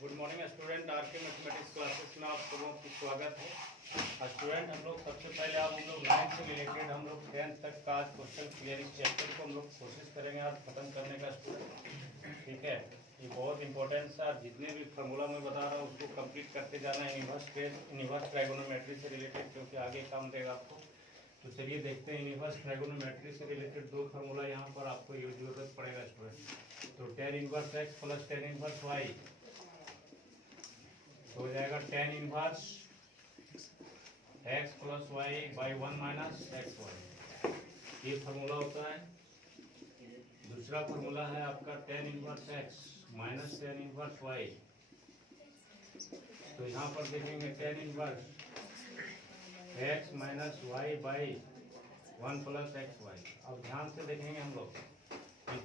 Good morning student, RK mathematics classes में आप सबों की स्वागत है। स्टूडेंट हम लोग सबसे पहले हम लोग 9th से रिलेटेड हम लोग 10th तक का आज क्वेश्चन क्लियरिंग चैप्टर को हम लोग कोशिश करेंगे आज खत्म करने का स्टूडेंट। ठीक है, ये बहुत इंपॉर्टेंट सा जितने भी फार्मूला मैं बता रहा हूँ उसको कंप्लीट करते जाना है इनवर्स ट्राइगोनोमेट्री से रिलेटेड, क्योंकि आगे काम देगा आपको। तो चलिए देखते हैं इनवर्स ट्राइगोनोमेट्री से रिलेटेड दो फार्मूला यहाँ पर आपको ये जरूरत पड़ेगा स्टूडेंट। तो tan inverse x plus tan inverse y हो जाएगा tan inverse x plus y by 1 minus x y, ये फार्मूला होता है। दूसरा फार्मूला है आपका tan inverse x minus tan inverse y। तो यहाँ पर देखेंगे tan inverse x minus y by 1 plus x y. अब ध्यान से देखेंगे हम लोग,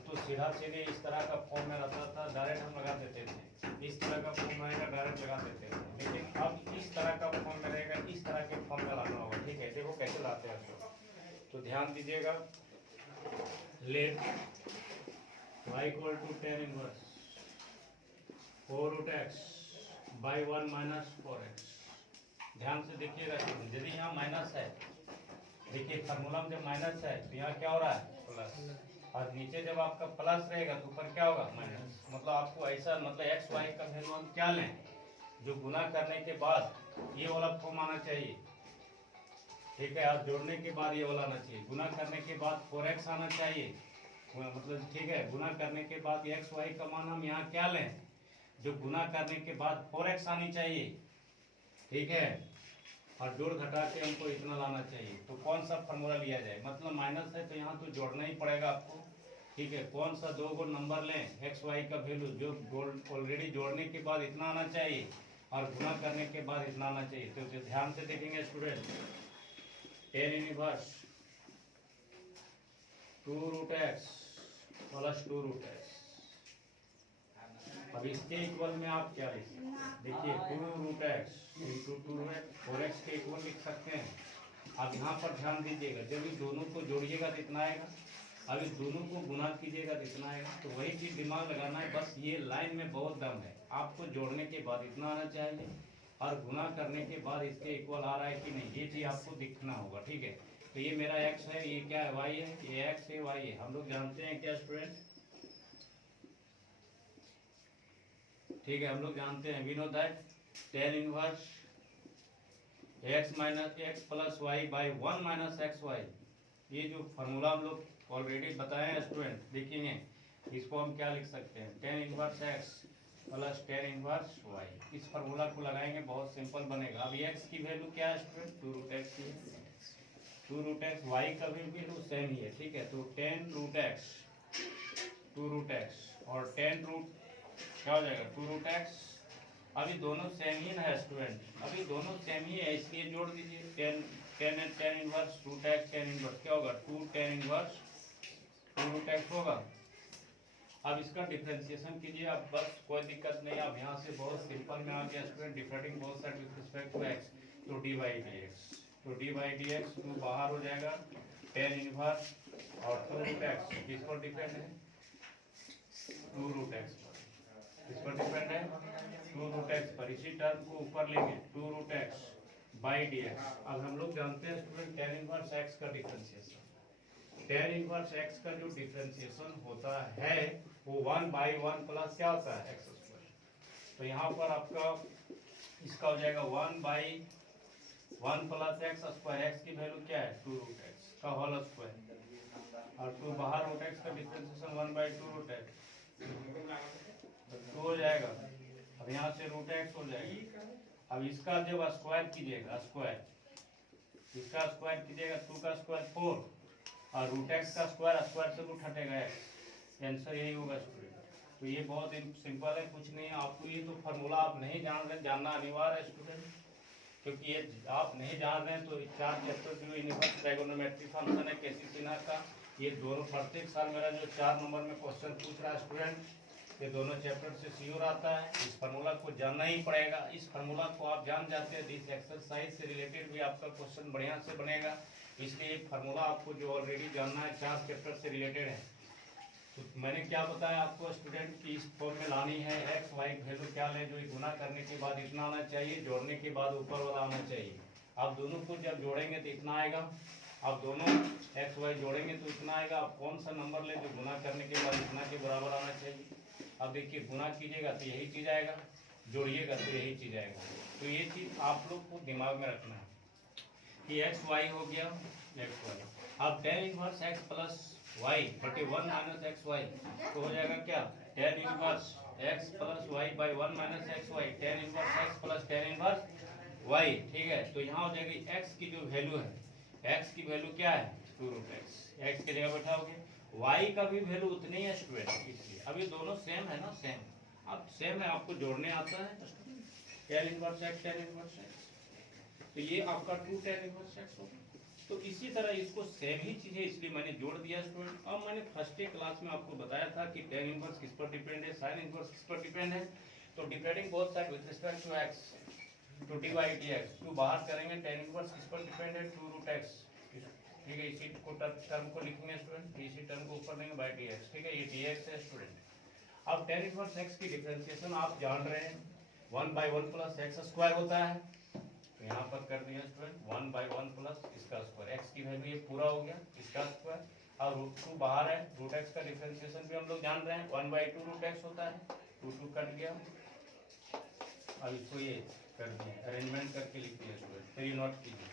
तो सीधा सीधे इस तरह का फॉर्म में रहता था, डायरेक्ट हम लगा देते थे। इस तरह का फॉर्म रहेगा डायरेक्ट लगा देते थे, लेकिन अब इस तरह का फॉर्म में रहेगा, इस तरह के फॉर्म में लाना होगा। ठीक है, देखो कैसे लाते हैं आप, तो ध्यान दीजिएगा। Let y equal to tan inverse 4 root x by 1 minus 4x। ध्यान से देखिएगा, यदि यहाँ माइनस है, देखिए फार्मूला में जब माइनस है तो यहाँ क्या हो रहा है प्लस, और नीचे जब आपका प्लस रहेगा तो ऊपर क्या होगा माइनस। मतलब आपको ऐसा, मतलब एक्स वाई का वैल्यू हम क्या लें, जो गुना करने के बाद ये वाला फॉर्म आना चाहिए। ठीक है, और जोड़ने के बाद ये वाला आना चाहिए। गुना करने के बाद 4x आना चाहिए, मतलब ठीक है, गुना करने के बाद एक्स वाई का मान हम यहाँ क्या लें, जो गुना करने के बाद 4x आनी चाहिए। ठीक है, और जोड़ घटा के हमको इतना लाना चाहिए। तो कौन सा फार्मूला लिया जाए, मतलब माइनस है तो यहाँ तो जोड़ना ही पड़ेगा आपको। ठीक है, कौन सा दो को नंबर लें एक्स वाई का वैल्यू, जो ऑलरेडी जोड़ने के बाद इतना आना चाहिए और गुना करने के बाद इतना आना चाहिए। तो ध्यान से देखेंगे student, tan inverse 2 root x plus 2 root x. अब इसके इक्वल में आप क्या लिख सकते हैं, देखिए 2 root x into 2 root 4x के इक्वल लिख सकते हैं। अब यहाँ पर ध्यान दीजिएगा, जब इस दोनों को जोड़िएगा तो इतना आएगा, अब इस दोनों को गुना कीजिएगा तो इतना आएगा। तो वही चीज़ दिमाग लगाना है, बस ये लाइन में बहुत दम है। आपको जोड़ने के बाद इतना आना चाहिए और गुना करने के बाद इसके इक्वल आ रहा है कि नहीं, ये चीज़ आपको दिखना होगा। ठीक है, तो ये मेरा x है, ये क्या है y है, ये x है y है। हम लोग जानते हैं क्या स्टूडेंट, ठीक है, हम लोग जानते हैं, we know that tan inverse x minus x plus y by 1 minus x y. ये जो फार्मूला हम लोग ऑलरेडी बताए हैं स्टूडेंट, देखेंगे इसको हम क्या लिख सकते हैं, tan inverse x plus tan inverse y। इस फार्मूला को लगाएंगे, बहुत सिंपल बनेगा। अब x की वैल्यू क्या है स्टूडेंट, 2 रूट एक्स की, 2 रूट एक्स, y का भी वैल्यू सेम ही है। ठीक है, तो tan root x 2 root x और tan रूट क्या हो जाएगा 2 रूट एक्स। अभी दोनों सेम ही ना है स्टूडेंट, अभी दोनों सेम ही है, इसलिए जोड़ दीजिए। tan inverse root x tan inverse क्या होगा 2 tan इनवर्स 2 रूट एक्स होगा। अब इसका डिफरेंशिएशन कीजिए, अब बस कोई दिक्कत नहीं। अब यहाँ से बहुत सिंपल में आ गया student, differentiating both side with respect to x, तो डी बाई डी एक्स, तो डी बाई डी एक्स 2 बाहर हो जाएगा, tan इनवर्स और 2 रूट एक्स किस पर डिपेंड है, 2 रूट एक्स पर, इस पर डिपेंड है 2 रूट एक्स पर। इसी टर्म को ऊपर लेंगे 2 root x by d x. अब हम लोग जानते हैं स्टूडेंट tan इनवर्स एक्स का डिफरेंशिएशन, tan इनवर्स एक्स का जो डिफरेंशिएशन होता है वो 1 बाई 1 प्लस क्या होता है एक्स स्क्वायर। तो यहाँ पर आपका इसका हो जाएगा 1 by 1 plus x square. X की वैल्यू क्या है 2 रूट एक्स का होल स्क्वायर, और 2 बाहर रूट एक्स का डिफरेंशिएशन 1 बाई 2 रूट एक्स, 2 हो जाएगा। अब यहाँ से रूट एक्स हो जाएगा। अब इसका जब स्क्वायर कीजिएगा, स्क्वायर इसका स्क्वायर कीजिएगा, 2 का स्क्वायर 4 और रूट एक्स का स्क्वायर, स्क्वायर से रूट हटेगा एक्स, आंसर यही होगा स्टूडेंट। तो ये बहुत सिंपल है, कुछ नहीं है। आपको ये तो फार्मूला आप नहीं जान रहे, जानना अनिवार्य है स्टूडेंट, क्योंकि ये आप नहीं जान रहे हैं तो 4 चैप्टर जो इनवर्स ट्राइगोनोमेट्री फंक्शन है केसी सिन्हा का, ये दोनों प्रत्येक साल मेरा जो 4 नंबर में क्वेश्चन पूछ रहा है स्टूडेंट, ये दोनों चैप्टर से श्योर आता है। इस फार्मूला को जानना ही पड़ेगा। इस फार्मूला को आप जान जाते हैं, इस एक्सरसाइज से रिलेटेड भी आपका क्वेश्चन बढ़िया से बनेगा। इसलिए फार्मूला आपको जो ऑलरेडी जानना है 4 चैप्टर से रिलेटेड है। तो मैंने क्या बताया आपको स्टूडेंट कि इस फॉर्म में लानी है एक्स वाई की वैल्यू क्या ले, जो गुना करने के बाद इतना आना चाहिए, जोड़ने के बाद ऊपर वाला आना चाहिए। आप दोनों को जब जोड़ेंगे तो इतना आएगा, आप दोनों एक्स वाई जोड़ेंगे तो इतना आएगा। आप कौन सा नंबर ले जो गुना करने के बाद इतना के बराबर आना चाहिए। अब देखिए गुना कीजिएगा तो यही चीज़ आएगा, जोड़िएगा तो यही चीज़ आएगा। तो ये चीज़ आप लोग को दिमाग में रखना है कि एक्स वाई हो गया एक्स वाई। अब tan inverse x plus y बटे 1 माइनस एक्स वाई तो हो जाएगा क्या, tan inverse x plus y by 1 minus x y, tan inverse x plus tan inverse y. ठीक है, तो यहाँ हो जाएगी एक्स की जो वैल्यू है, एक्स की वैल्यू क्या है 2 रूट एक्स, एक्स की जगह बैठाओगे। वाई का भी वैल्यू उतनी है स्टूडेंट, इसलिए अभी दोनों सेम है ना, सेम। अब सेम है, आपको जोड़ने आता है, ten inverse x ten inverse x, तो ये आपका 2 टेन इनवर्स एक्स होगा। तो इसी तरह इसको सेम ही चीज़ है, इसलिए मैंने जोड़ दिया स्टूडेंट। अब मैंने फर्स्ट क्लास में आपको बताया था कि टेन इनवर्स किस पर डिपेंड है, साइन इनवर्स किस पर डिपेंड है। तो depending both side with respect to x, to d by d x, टू बाहर करेंगे, टेन इनवर्स किस पर डिपेंड है 2 रूट एक्स। ठीक है, इसी को टर्म को लिखेंगे स्टूडेंट, इसी टर्म को ऊपर लेंगे बाई डी एक्स। ठीक है, ये डी एक्स है स्टूडेंट। अब टेन इनवर्स एक्स की डिफरेंशिएशन आप जान रहे हैं, 1 बाई 1 प्लस एक्स स्क्वायर होता है। तो यहाँ पर कर दिया स्टूडेंट 1 बाई 1 प्लस इसका स्क्वायर, एक्स की वैल्यू ये पूरा हो गया, इसका स्क्वायर। और रूट 2 बाहर है, रूट एक्स का डिफरेंशिएशन भी हम लोग जान रहे हैं, 1 बाई 2 रूट एक्स होता है, 2 कट गया। अब इसको ये कर दिया, अरेंजमेंट करके लिख दिया स्टूडेंट, फिर ये नोट कीजिए।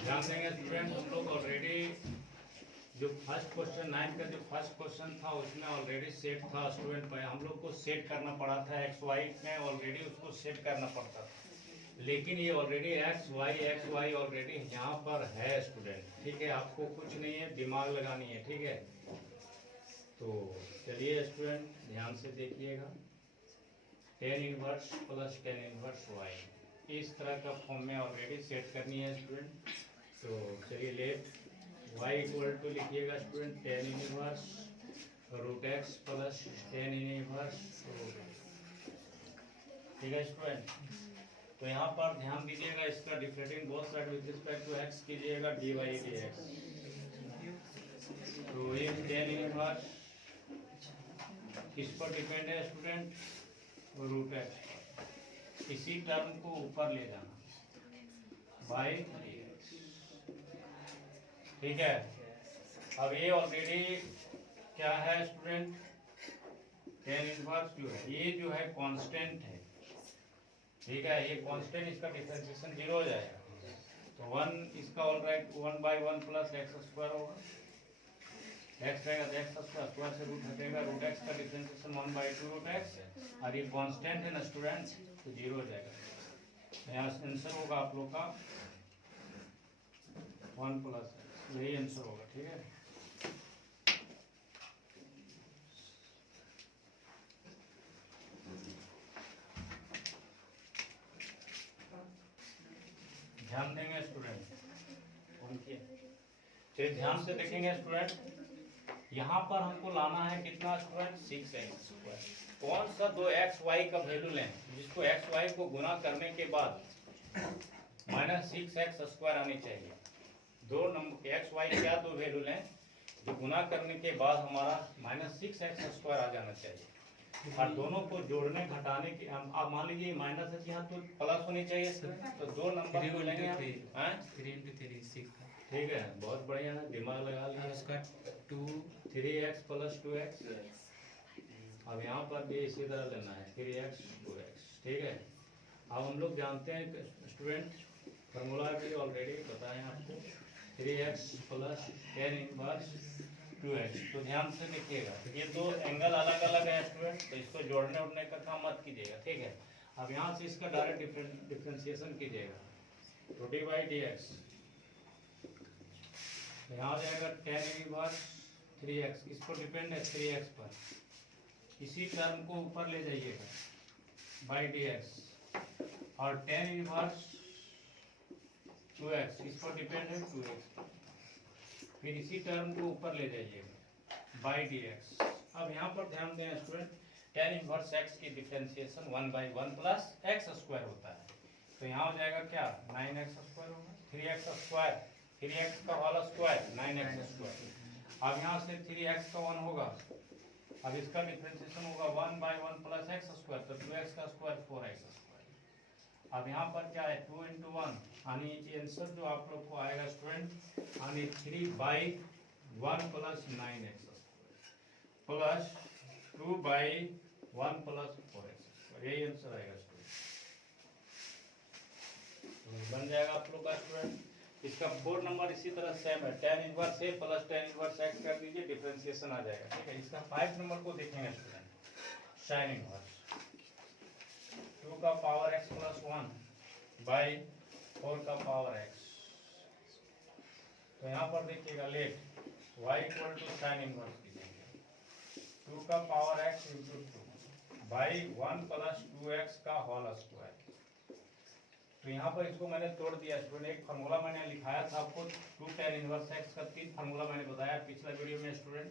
ध्यान देंगे स्टूडेंट, हम लोग ऑलरेडी जो फर्स्ट क्वेश्चन 9 का जो फर्स्ट क्वेश्चन था उसमें ऑलरेडी सेट था स्टूडेंट, पर हम लोग को सेट करना पड़ा था, एक्स वाई में ऑलरेडी उसको सेट करना पड़ता था। लेकिन ये ऑलरेडी एक्स वाई ऑलरेडी यहाँ पर है स्टूडेंट। ठीक है, आपको कुछ नहीं है, दिमाग लगानी है। ठीक है, तो चलिए स्टूडेंट ध्यान से देखिएगा, tan inverse plus tan inverse y इस तरह का फॉर्म में ऑलरेडी सेट करनी है स्टूडेंट। तो चलिए लेट y इक्वल टू लिखिएगा student tan inverse root x plus tan inverse root x. ठीक है स्टूडेंट, तो यहाँ पर ध्यान दीजिएगा, इसका differentiating both side with respect to x कीजिएगा डी बाई डी एक्स। तो ये टेन इनवर्स किस पर डिपेंड है स्टूडेंट, रूट एक्स, इसी टर्म को ऊपर ले जाना बाई डी एक्स। ठीक है, अब ये ऑलरेडी क्या है स्टूडेंट, टेन इनवर्स जो है ये जो है कांस्टेंट है। ठीक है, ये कांस्टेंट, इसका डिफरेंशिएशन 0 हो जाएगा। तो 1 इसका all right 1 by 1 plus x square होगा, एक्स रहेगा तो एक्स स्क्वायर से रूट हटेगा, रूट एक्स का डिफरेंशिएशन 1 बाई 2 रूट एक्स, और ये कांस्टेंट है ना स्टूडेंट, तो 0 हो जाएगा। यहाँ आंसर होगा आप लोग का 1 प्लस एक्स, यही आंसर होगा। ठीक है, ध्यान देंगे स्टूडेंट, चलिए ध्यान से देखेंगे स्टूडेंट, यहाँ पर हमको लाना है कितना स्टूडेंट 6x स्क्वायर। कौन सा दो एक्स वाई का वैल्यू लें जिसको एक्स वाई को गुना करने के बाद माइनस 6x स्क्वायर आनी चाहिए। दो नंबर एक्स वाई क्या दो वैल्यू लें जो गुना करने के बाद हमारा माइनस 6x स्क्वायर आ जाना चाहिए, और दोनों को जोड़ने घटाने के हम आप मान लीजिए माइनस है यहाँ तो प्लस होनी चाहिए, तो दो नंबर को लेंगे हम 3 into 3 6 का। ठीक है, बहुत बढ़िया है, दिमाग लगा लिया। उसका 2 3x प्लस 2x, अब यहाँ पर भी इसी तरह लेना है 3x 2x। ठीक है, अब हम लोग जानते हैं स्टूडेंट, फार्मूला भी ऑलरेडी बताएं आपको, 3x plus tan inverse 2x। तो ध्यान से देखिएगा, ये दो एंगल अलग अलग है स्टूडेंट, तो इसको जोड़ने उड़ने का काम मत कीजिएगा। ठीक है, अब यहाँ से इसका डायरेक्ट डिफ्रेंशिएशन कीजिएगा, तो डी बाई डी एक्स, यहाँ आ जाएगा टेन इनवर्स 3x, इस पर डिपेंड है 3x पर, इसी टर्म को ऊपर ले जाइएगा बाई डी एक्स, और टेन इनवर्स 2x इस पर डिपेंड है 2x, फिर इसी टर्म को ऊपर ले जाइएगा बाई डी एक्स। अब यहाँ पर ध्यान दें स्टूडेंट, टेन इनवर्स x की differentiation 1 by 1 plus x square होता है। तो यहाँ हो जाएगा क्या 9x स्क्वायर होगा, 3x स्क्वायर, 3x का होल स्क्वायर 9x स्क्वायर। अब यहाँ से 3x का 1 होगा, अब इसका डिफरेंशिएशन होगा 1/1 प्लस x स्क्वायर, तो 2x का स्क्वायर 4x स्क्वायर। अब यहाँ पर क्या है 2 × 1 यानी आंसर जो आप लोग को आएगा स्टूडेंट यानी 3/1 plus 9x square plus 2/1 plus 4x square, यही आंसर आएगा स्टूडेंट। तो बन जाएगा आप लोग का स्टूडेंट। इसका 4 नंबर इसी तरह सेम है, tan inverse a plus tan inverse x कर दीजिए, डिफरेंशिएशन आ जाएगा। ठीक है, इसका 5 नंबर को देखेंगे स्टूडेंट, sin इनवर्स 2 का पावर x प्लस 1 बाई 4 का पावर x। तो यहाँ पर देखिएगा let y equal to sine inverse कीजिएगा 2 का power x into 2 by 1 plus 2x का होल स्क्वायर। तो यहाँ पर इसको मैंने तोड़ दिया स्टूडेंट, एक फार्मूला मैंने लिखाया था आपको 2 tan इनवर्स x का 3 फार्मूला मैंने बताया पिछला वीडियो में स्टूडेंट।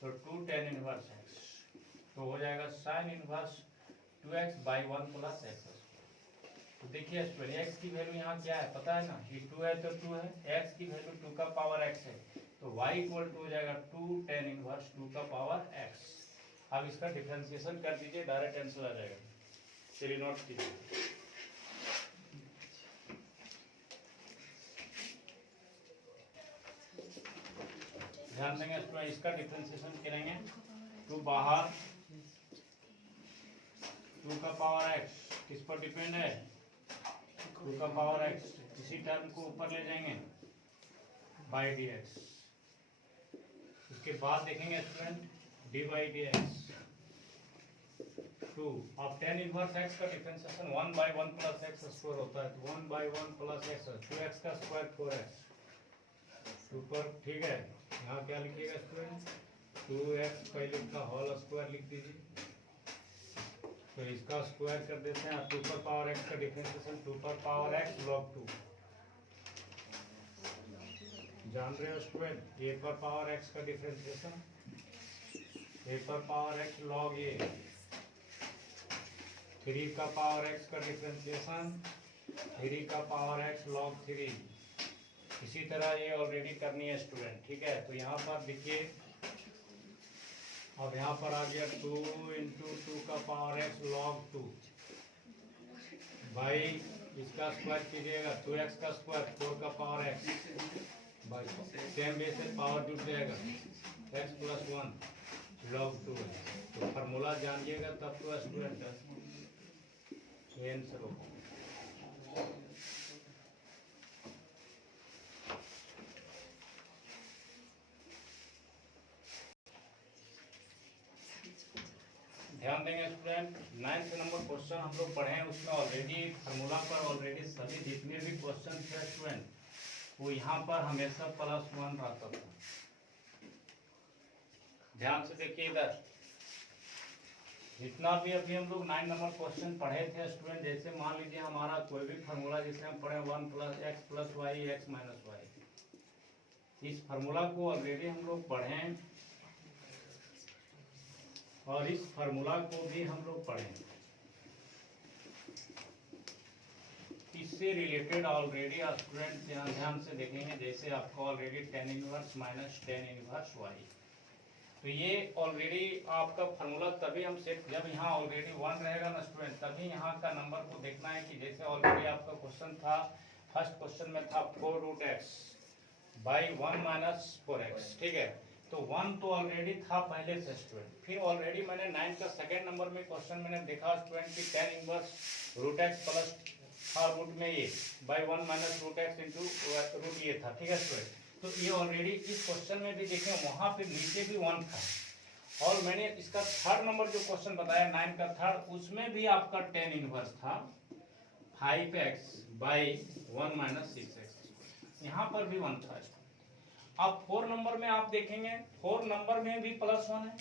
तो 2 tan इनवर्स x तो हो जाएगा sine inverse 2x by 1 plus x। तो देखिए स्टूडेंट x की वैल्यू यहाँ क्या है पता है ना, ये 2 है तो 2 है, x की वैल्यू 2 का पावर x है, तो y इक्वल टू हो जाएगा 2 tan इनवर्स 2 का पावर x। अब इसका डिफरेंशिएशन कर दीजिए, डायरेक्ट आंसर आ जाएगा, चलिए नोट कीजिए। ध्यान देंगे स्टूडेंट, इसका डिफरेंशिएशन करेंगे, 2 बाहर 2 का पावर x किस पर डिपेंड है, 2 का पावर x, इसी टर्म को ऊपर ले जाएंगे बाई dx। उसके बाद देखेंगे स्टूडेंट dy dx 2। अब tan इनवर्स x का डिफरेंशिएशन 1/1 प्लस x स्क्वायर होता है, तो 1/1 प्लस x 2x का स्क्वायर 4x ऊपर। ठीक है, यहाँ क्या लिखिएगा स्टूडेंट 2x पहले का होल स्क्वायर लिख दीजिए, तो इसका स्क्वायर कर देते हैं। 2 पर पावर x का डिफरेंशिएशन 2 पर पावर x log 2 जान रहे हो स्टूडेंट, 1 पर पावर x का डिफरेंशिएशन 1 पर पावर x log a, 3 का पावर x का डिफरेंशिएशन 3 का पावर x log 3। इसी तरह ये ऑलरेडी करनी है स्टूडेंट। ठीक है, तो यहाँ पर देखिए अब यहाँ पर आ गया 2 × 2 का पावर x log 2 भाई इसका स्क्वायर कीजिएगा 2x का स्क्वायर 4 का पावर x भाई सेम बेस से पावर जुड़ जाएगा x प्लस 1 log 2 है। तो फार्मूला जानिएगा तब तो स्टूडेंट आंसर होगा। ध्यान देंगे स्टूडेंट, 9th नंबर क्वेश्चन हम लोग पढ़े हैं, उसमें ऑलरेडी फार्मूला पर ऑलरेडी सभी जितने भी क्वेश्चन थे स्टूडेंट वो यहाँ पर हमेशा +1 रहता था। ध्यान से देखिए इधर जितना भी अभी हम लोग 9 नंबर क्वेश्चन पढ़े थे स्टूडेंट, जैसे मान लीजिए हमारा कोई भी फार्मूला जैसे हम पढ़े 1 + x + y x - y, इस फार्मूला को ऑलरेडी हम लोग पढ़े और इस फार्मूला को भी हम लोग पढ़ेंगे। इससे रिलेटेड ऑलरेडी स्टूडेंट ध्यान से देखेंगे, जैसे आपको already tan inverse minus tan inverse y, तो ये ऑलरेडी आपका फार्मूला तभी हम सेट जब यहाँ ऑलरेडी 1 रहेगा ना स्टूडेंट, तभी यहाँ का नंबर को देखना है कि जैसे ऑलरेडी आपका क्वेश्चन था, फर्स्ट क्वेश्चन में था 4√x बाई 1 - 4x। ठीक है, तो 1 तो ऑलरेडी था पहले से स्टूडेंट, फिर ऑलरेडी मैंने 9 का सेकेंड नंबर में क्वेश्चन मैंने देखा स्टूडेंट कि tan इनवर्स √x प्लस था रूट में ये बाई 1 - √x इंटू रूट ये था। ठीक है स्टूडेंट, तो ये ऑलरेडी इस क्वेश्चन में भी देखें वहाँ पे नीचे भी 1 था, और मैंने इसका थर्ड नंबर जो क्वेश्चन बताया 9 का थर्ड, उसमें भी आपका tan इनवर्स था 5x बाई 1 - 6x, यहाँ पर भी 1 था। अब 4 नंबर में आप देखेंगे 4 नंबर में भी +1 है।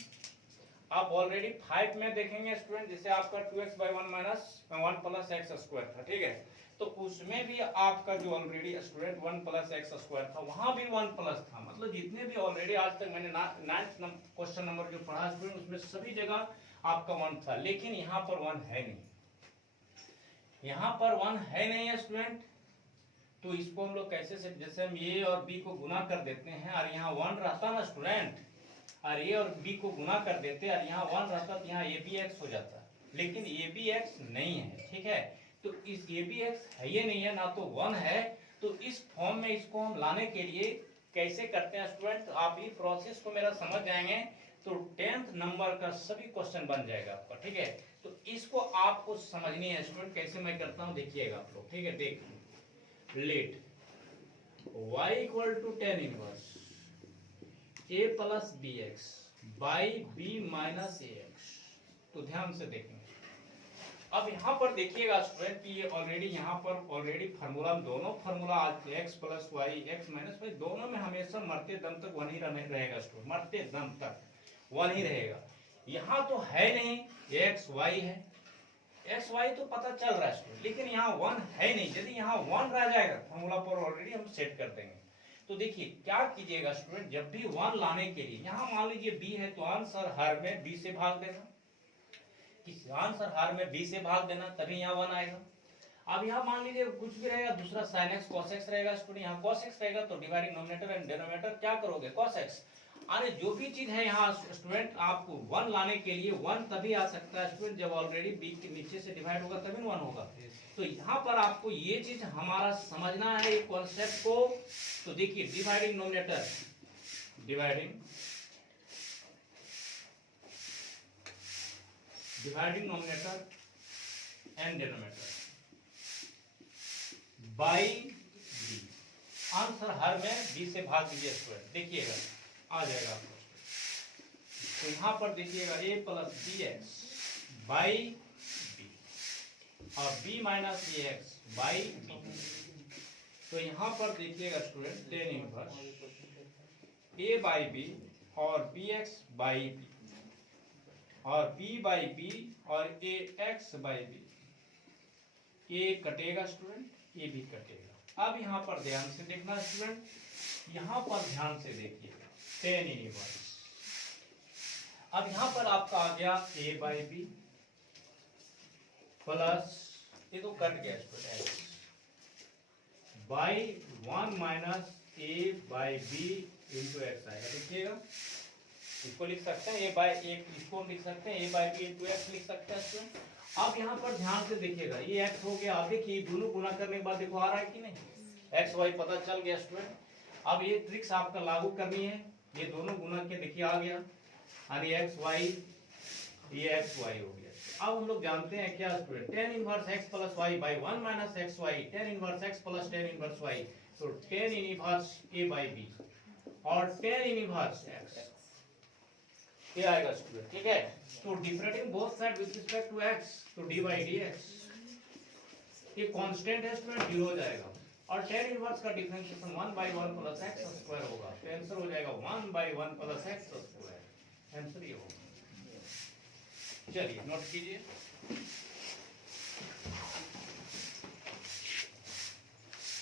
आप ऑलरेडी 5 में देखेंगे स्टूडेंट, जैसे आपका 2x by 1 plus x square था। ठीक है, तो उसमें भी आपका जो already student 1 plus x square था, वहां भी 1 प्लस था। मतलब जितने भी ऑलरेडी आज तक मैंने 9th क्वेश्चन नंबर जो पढ़ा स्टूडेंट, उसमें सभी जगह आपका 1 था, लेकिन यहाँ पर 1 है नहीं। यहाँ पर 1 है नहीं है स्टूडेंट, तो इसको हम लोग कैसे से, जैसे हम ए और बी को गुना कर देते हैं और यहाँ 1 रहता ना स्टूडेंट, और ए और बी को गुना कर देते और यहाँ 1 रहता तो यहाँ ए बी एक्स हो जाता, लेकिन ए बी एक्स नहीं है, ठीक है। तो इस ए बी एक्स है ये नहीं है ना, तो 1 है, तो इस फॉर्म में इसको हम लाने के लिए कैसे करते हैं स्टूडेंट, आप ये प्रोसेस को मेरा समझ जाएंगे तो 10th नंबर का सभी क्वेश्चन बन जाएगा आपका, ठीक है। तो इसको आपको समझनी है स्टूडेंट, कैसे मैं करता हूँ देखिएगा आप लोग, ठीक है। देख let y equal to tan inverse a plus b x by b minus a x. तो ध्यान से देखेंगे, अब यहाँ पर देखिएगा स्टूडेंट कि ये ऑलरेडी यहाँ पर ऑलरेडी फार्मूला, दोनों formula x plus y x minus y दोनों में हमेशा मरते दम तक 1 ही रहेगा स्टूडेंट, मरते दम तक 1 ही रहेगा। यहाँ तो है नहीं, x y है, एक्स वाई तो पता चल रहा है स्टूडेंट, लेकिन यहाँ 1 है नहीं। यदि यहाँ 1 रह जाएगा फॉर्मूला पर ऑलरेडी हम सेट कर देंगे। तो देखिए क्या कीजिएगा स्टूडेंट, जब भी 1 लाने के लिए, यहाँ मान लीजिए b है तो आंसर हर में b से भाग देना, किसी आंसर हर में b से भाग देना, तभी यहाँ 1 आएगा। अब यहाँ मान लीजिए कुछ भी रहेगा, दूसरा sin x cos x रहेगा स्टूडेंट, यहाँ cos x रहेगा तो डिवाइडिंग नोमिनेटर एंड डिनोमिनेटर क्या करोगे, cos x। अरे जो भी चीज है यहाँ स्टूडेंट, आपको 1 लाने के लिए 1 तभी आ सकता है स्टूडेंट जब ऑलरेडी b के नीचे से डिवाइड होगा तभी 1 होगा। तो यहाँ पर आपको ये चीज हमारा समझना है, ये कॉन्सेप्ट को। तो देखिए dividing nominator, dividing nominator and denominator by B, answer हर में b से भाग दीजिए स्टूडेंट, देखिएगा आ जाएगा आपको। तो यहाँ पर देखिएगा a plus b x by b और b minus a x by b. तो यहाँ पर देखिएगा student tan inverse a by b और बी एक्स बाई बी और b बाई बी और a x by b, a कटेगा स्टूडेंट, a भी कटेगा। अब यहाँ पर ध्यान से देखना स्टूडेंट, यहाँ पर ध्यान से देखिएगा टेन इनवर्स। अब यहाँ पर आपका आ गया a बाई बी प्लस, ये तो कट गया student, by 1 minus a by b into x आएगा। देखिएगा इसको लिख सकते हैं a बाई एक, इसको हम लिख सकते हैं a by b into x लिख सकते हैं स्टूडेंट। अब यहाँ पर ध्यान से देखिएगा, ये x हो गया। अब देखिए दोनों गुना करने के बाद देखो आ रहा है कि नहीं, एक्स वाई पता चल गया स्टूडेंट। अब ये ट्रिक्स आपका लागू करनी है, ये दोनों गुना के देखिए आ गया, और ये एक्स वाई, ये एक्स वाई हो गया। अब हम लोग जानते हैं क्या student, tan inverse x plus y by 1 minus x y, tan inverse x plus tan inverse y, तो tan inverse a by b और टेन इनवर्स एक्स, ये आएगा स्टूडेंट, ठीक है। तो differentiating both side with respect to x, तो d by d x, ये constant है स्टूडेंट, 0 हो जाएगा। और टेन इनवर्स का differentiation 1 by 1 plus x square होगा, तो आंसर हो जाएगा 1 by 1 plus x square, answer ये होगा। चलिए नोट कीजिए।